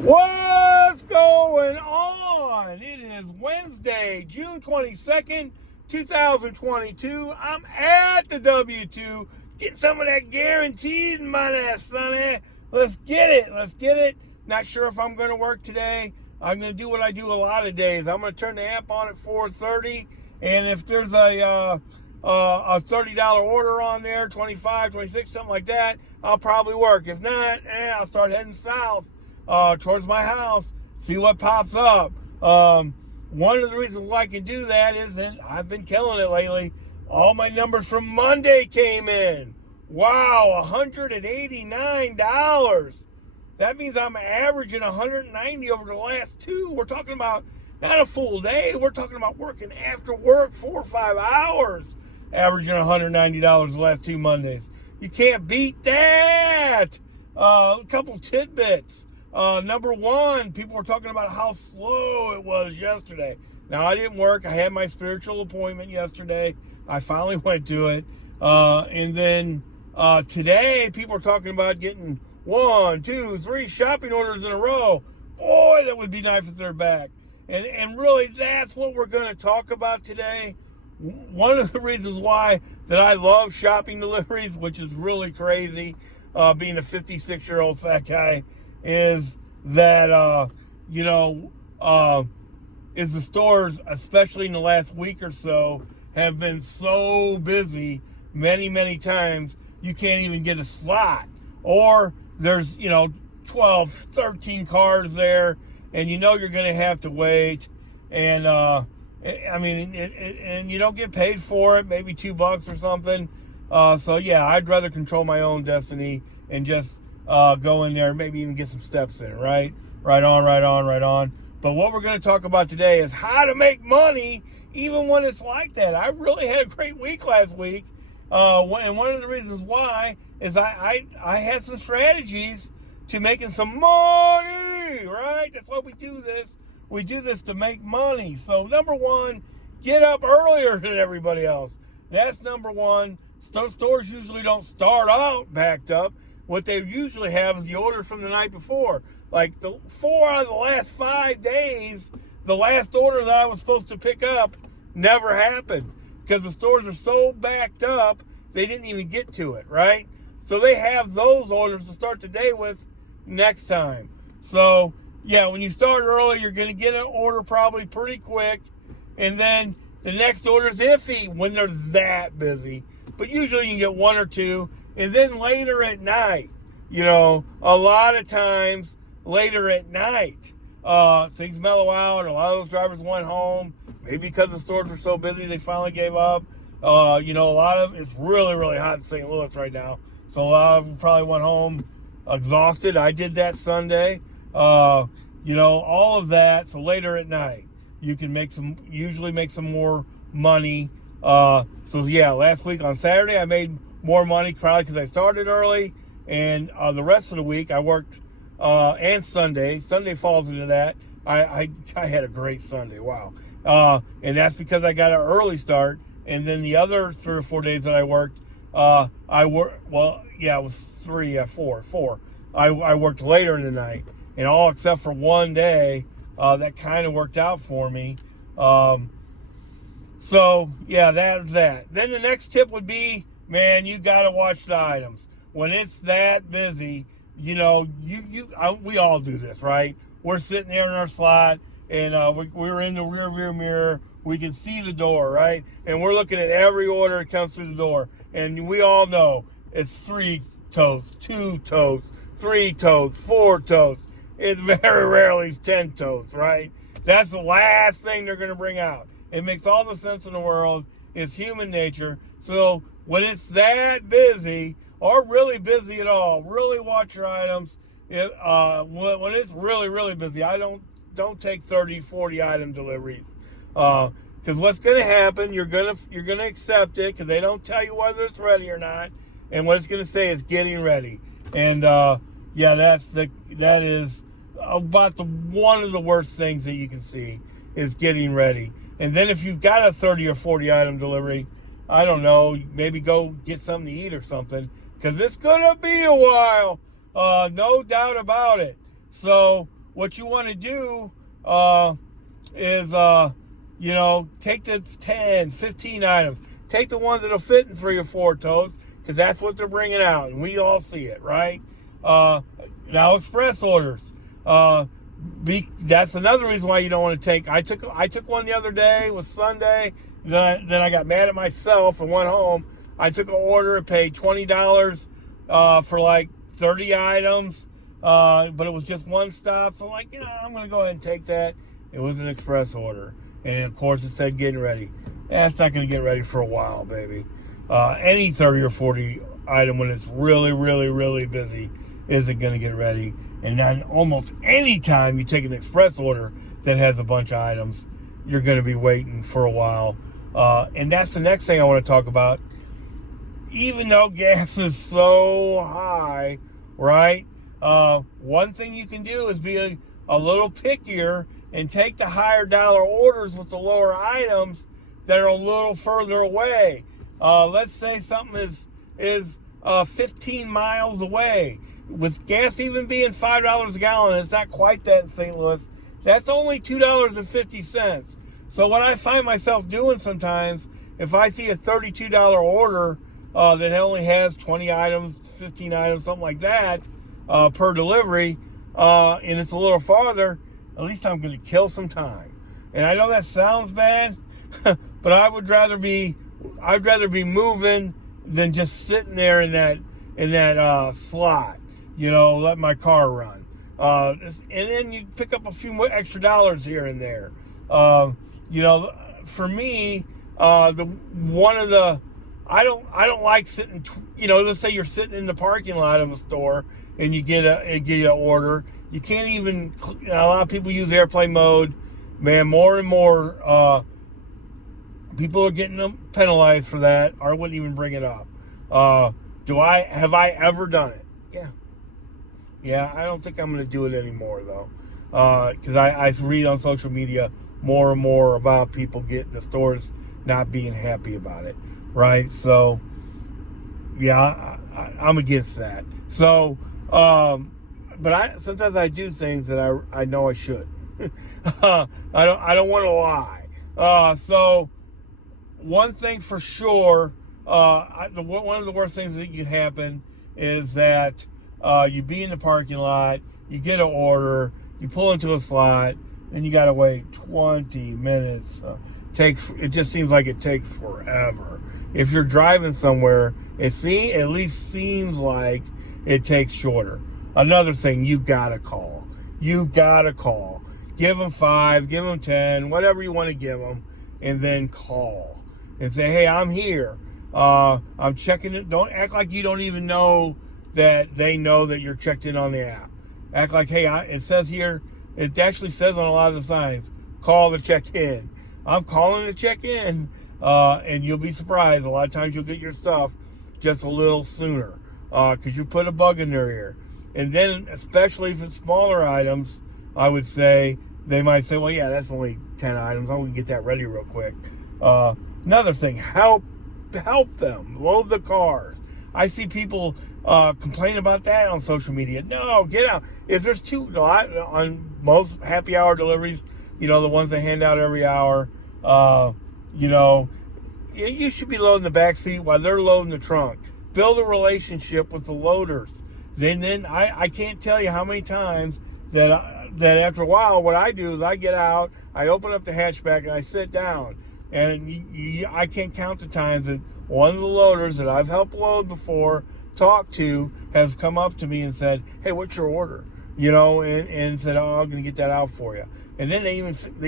What's going on? It is Wednesday, June 22nd, 2022. I'm at the W2 getting some of that guaranteed money, sonny. Let's get it. Let's get it. Not sure if I'm going to work today. I'm going to do what I do a lot of days. I'm going to turn the amp on at 4:30, and if there's a $30 order on there, 25, 26, something like that, I'll probably work. If not, I'll start heading south towards my house, see what pops up. One of the reasons why I can do that is that I've been killing it lately. All my numbers from Monday came in. Wow, $189. That means I'm averaging 190 over the last two. We're talking about not a full day. We're talking about working after work 4 or 5 hours, averaging $190 the last 2 Mondays. You can't beat that. A couple tidbits. Number one, people were talking about how slow it was yesterday. Now, I didn't work. I had my spiritual appointment yesterday. I finally went to it. And then today, people are talking about getting 1, 2, 3 shopping orders in a row. Boy, that would be nice if they're back. And really, that's what we're going to talk about today. One of the reasons why that I love shopping deliveries, which is really crazy, being a 56-year-old fat guy, is that, is the stores, especially in the last week or so, have been so busy many, many times, you can't even get a slot. Or there's, 12, 13 cars there, and you're going to have to wait. And, and you don't get paid for it, maybe $2 or something. So, yeah, I'd rather control my own destiny and just go in there, maybe even get some steps in, right? Right on. But what we're going to talk about today is how to make money even when it's like that. I really had a great week last week. And one of the reasons why is I had some strategies to making some money, right? That's why we do this. We do this to make money. So number one, get up earlier than everybody else. That's number one. Stores usually don't start out backed up. What they usually have is the order from the night before. Like the 4 out of the last 5 days, the last order that I was supposed to pick up never happened because the stores are so backed up, they didn't even get to it, right? So they have those orders to start the day with next time. So, yeah, when you start early, you're going to get an order probably pretty quick. And then the next order is iffy when they're that busy. But usually you can get 1 or 2. And then later at night, a lot of times later at night, things mellow out. A lot of those drivers went home. Maybe because the stores were so busy, they finally gave up. A lot of it's really, really hot in St. Louis right now. So a lot of them probably went home exhausted. I did that Sunday. All of that. So later at night, you can usually make some more money. Last week on Saturday, I made more money probably because I started early. And the rest of the week, I worked, and Sunday. Sunday falls into that. I had a great Sunday. Wow. And that's because I got an early start. And then the other 3 or 4 days that I worked, it was 4. I worked later in the night, and all except for one day, that kind of worked out for me. That's that. Then the next tip would be, man, you got to watch the items. When it's that busy, we all do this, right? We're sitting there in our slot, and we're in the rear mirror. We can see the door, right? And we're looking at every order that comes through the door. And we all know it's 3 toasts, 2 toasts, 3 toasts, 4 toasts. It's very rarely 10 toasts, right? That's the last thing they're going to bring out. It makes all the sense in the world. It's human nature. So when it's that busy, or really busy at all, really watch your items. When it's really, really busy, I don't take 30, 40 item deliveries. Because what's going to happen, you're going to accept it because they don't tell you whether it's ready or not. And what it's going to say is getting ready. And that is about one of the worst things that you can see is getting ready. And then if you've got a 30 or 40 item delivery, I don't know, maybe go get something to eat or something because it's going to be a while. No doubt about it. So what you want to do is, take the 10, 15 items. Take the ones that'll fit in 3 or 4 totes, because that's what they're bringing out, and we all see it, right? Now, express orders. That's another reason why you don't want to take. I took one the other day. It was Sunday. Then I got mad at myself and went home. I took an order and paid $20 for like 30 items, but it was just one stop. So I'm going to go ahead and take that. It was an express order, and of course it said getting ready. It's not going to get ready for a while, baby. Any 30 or 40 item when it's really, really, really busy isn't going to get ready. And then almost any time you take an express order that has a bunch of items, you're going to be waiting for a while. And that's the next thing I want to talk about. Even though gas is so high, right? One thing you can do is be a little pickier and take the higher dollar orders with the lower items that are a little further away. Let's say something is 15 miles away. With gas even being $5 a gallon, it's not quite that in St. Louis. That's only $2.50. So what I find myself doing sometimes, if I see a $32 order that only has 20 items, 15 items, something like that per delivery, and it's a little farther, at least I'm going to kill some time. And I know that sounds bad, but I'd rather be moving than just sitting there in that slot. Let my car run. And then you pick up a few more extra dollars here and there. For me, I don't like sitting, let's say you're sitting in the parking lot of a store and you get an order. You can't even, a lot of people use airplane mode. Man, more and more, people are getting them penalized for that. I wouldn't even bring it up. Have I ever done it? Yeah, I don't think I'm going to do it anymore, though. Because I read on social media more and more about people getting the stores not being happy about it, right? So, yeah, I'm against that. So, but sometimes I do things that I know I shouldn't. I don't want to lie. So, one thing for sure, one of the worst things that can happen is that you be in the parking lot, you get an order, you pull into a slot, and you got to wait 20 minutes. It just seems like it takes forever. If you're driving somewhere, at least seems like it takes shorter. Another thing, you got to call. Give them 5, give them 10, whatever you want to give them, and then call and say, hey, I'm here. I'm checking it. Don't act like you don't even know that they know that you're checked in on the app. Act like, hey, it says here, it actually says on a lot of the signs, call to check in. I'm calling to check in, and you'll be surprised. A lot of times you'll get your stuff just a little sooner because you put a bug in their ear. And then, especially if it's smaller items, I would say, they might say, well, yeah, that's only 10 items. I'm going to get that ready real quick. Another thing, help them. Load the cars. I see people complain about that on social media. No, get out. If there's on most happy hour deliveries, the ones they hand out every hour, you should be loading the back seat while they're loading the trunk. Build a relationship with the loaders. Then I can't tell you how many times that after a while, what I do is I get out, I open up the hatchback, and I sit down. And I can't count the times that one of the loaders that I've helped load before, talked to, has come up to me and said, hey, what's your order? And said, oh, I'm going to get that out for you. And then they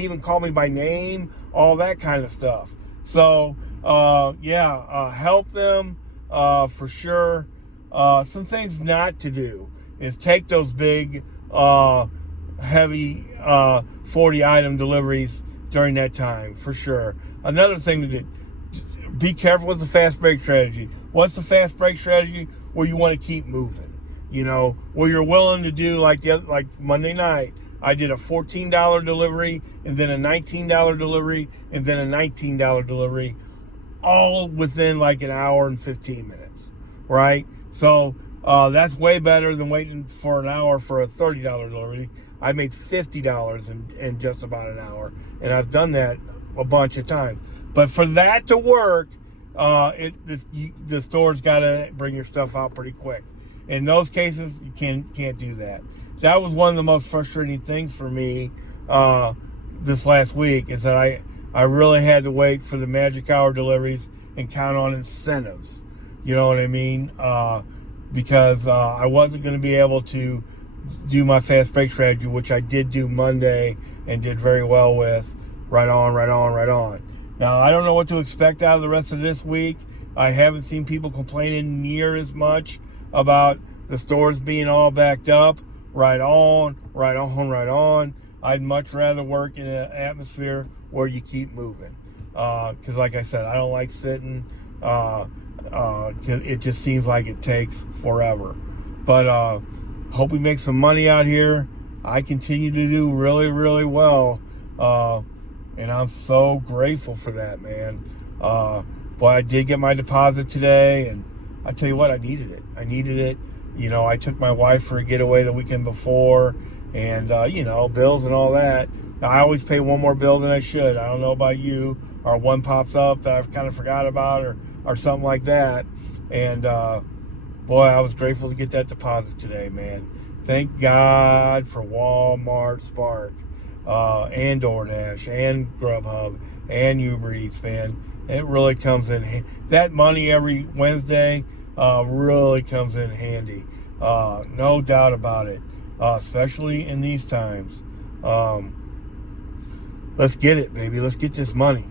even call me by name, all that kind of stuff. So, help them for sure. Some things not to do is take those big, heavy 40-item deliveries during that time, for sure. Another thing to do, be careful with the fast break strategy. What's the fast break strategy? Where you want to keep moving. Where you're willing to do like Monday night. I did a $14 delivery, and then a $19 delivery, and then a $19 delivery, all within like an hour and 15 minutes, right? So That's way better than waiting for an hour for a $30 delivery. I made $50 in just about an hour, and I've done that a bunch of times. But for that to work, the store's got to bring your stuff out pretty quick. In those cases, you can't do that. That was one of the most frustrating things for me this last week, is that I really had to wait for the magic hour deliveries and count on incentives. You know what I mean? Because I wasn't going to be able to do my fast break strategy, which I did do Monday and did very well with. Right on, right on, right on. Now, I don't know what to expect out of the rest of this week. I haven't seen people complaining near as much about the stores being all backed up. Right on, right on, right on. I'd much rather work in an atmosphere where you keep moving. Because like I said, I don't like sitting. It just seems like it takes forever. But hope we make some money out here. I continue to do really, really well. And I'm so grateful for that, man. But I did get my deposit today, and I tell you what, I needed it. You know, I took my wife for a getaway the weekend before, and, you know, bills and all that. Now, I always pay one more bill than I should. I don't know about you, or one pops up that I've kind of forgot about, or something like that. And, boy, I was grateful to get that deposit today, man. Thank God for Walmart Spark, and DoorDash, and Grubhub, and Uber Eats, man. It really comes in. That money every Wednesday really comes in handy. No doubt about it, especially in these times. Let's get it, baby. Let's get this money.